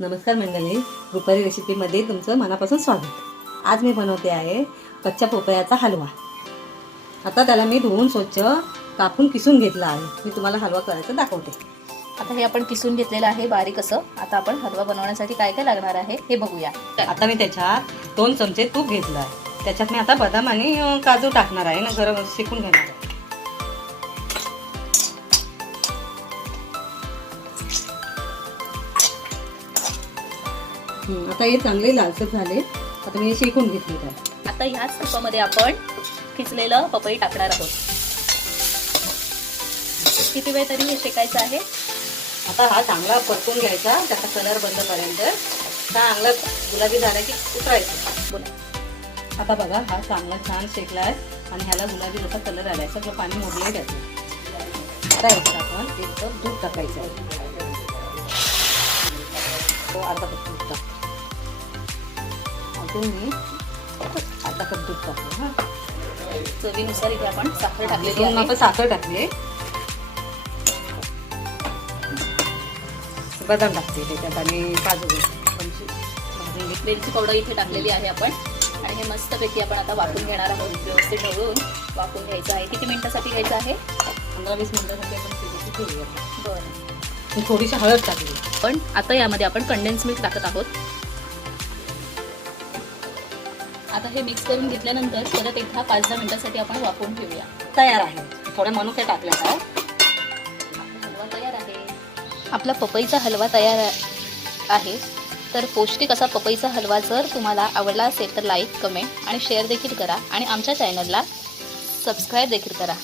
नमस्कार मंडळी, रुपाली रेसिपीमध्ये तुमचं मनापासून स्वागत। आज मी बनवते आहे कच्च्या पोपयाचा हलवा। आता त्याला मी धुवून स्वच्छ कापून किसून घेतला आहे। मी तुम्हाला हलवा करायचा दाखवते। आता हे आपण किसून घेतलेलं आहे बारीक असं। आता आपण हलवा बनवण्यासाठी काय काय लागणार आहे हे बघूया। आता मी त्याच्यात 2 चमचे तूप घेतलं आहे। त्याच्यात मी आता बदाम आणि काजू टाकणार आहे ना, गरम शेकून घेणार आहे। आता हे चांगले लालसर झाले। आता मी शेकून घेतले आहे। आता ह्याच तुपामध्ये आपण किसलेलं पपई टाकणार आहोत। किती वेळ तरी हे शेकायचं आहे। आता हा चांगला परतून घ्यायचा, त्याचा कलर बंदपर्यंत चांगला गुलाबी झाला की उतरायचं। बोला। आता बघा हा चांगला छान शेकलाय आणि ह्याला गुलाबी जसा कलर आलाय, सगळं पाणी मोडलंय त्याचं। आता याच्यात आपण एक कप दूध टाकायचं आहे। तो अर्धा कप दूध टाक। अजून मी अर्धा कप दूध टाकतो। हा, चवीनुसार इथे आपण साखर टाकलेली आहे। आपण साखर टाकले, बदाम टाकते त्याच्यात आणि काजू भाजून वेलची पावडर इथे टाकलेली आहे आपण। आणि हे मस्तपैकी आपण आता वाफून घेणार आहोत। व्यवस्थित ढवळून वाफून घ्यायचं आहे। किती मिनिटासाठी घ्यायचं आहे? 15-20 मिनिटासाठी आपण ठेवूया। बरं, मी थोडीशी हळद टाकली। पण आता यामध्ये आपण कंडेन्स मिल्क टाकत आहोत। आता हे मिक्स करून घेतल्यानंतर परत एकदा 5-10 मिनिटांसाठी आपण वाफवून ठेवूया। तयार आहे। थोडे मनुके टाकले आहे। हलवा तयार आहे। आपला पपईचा हलवा तयार आहे। तर पौष्टिक असा पपईचा हलवा जर तुम्हाला आवडला असेल तर लाईक, कमेंट आणि शेअर देखील करा आणि आमच्या चॅनलला सबस्क्राईब देखील करा।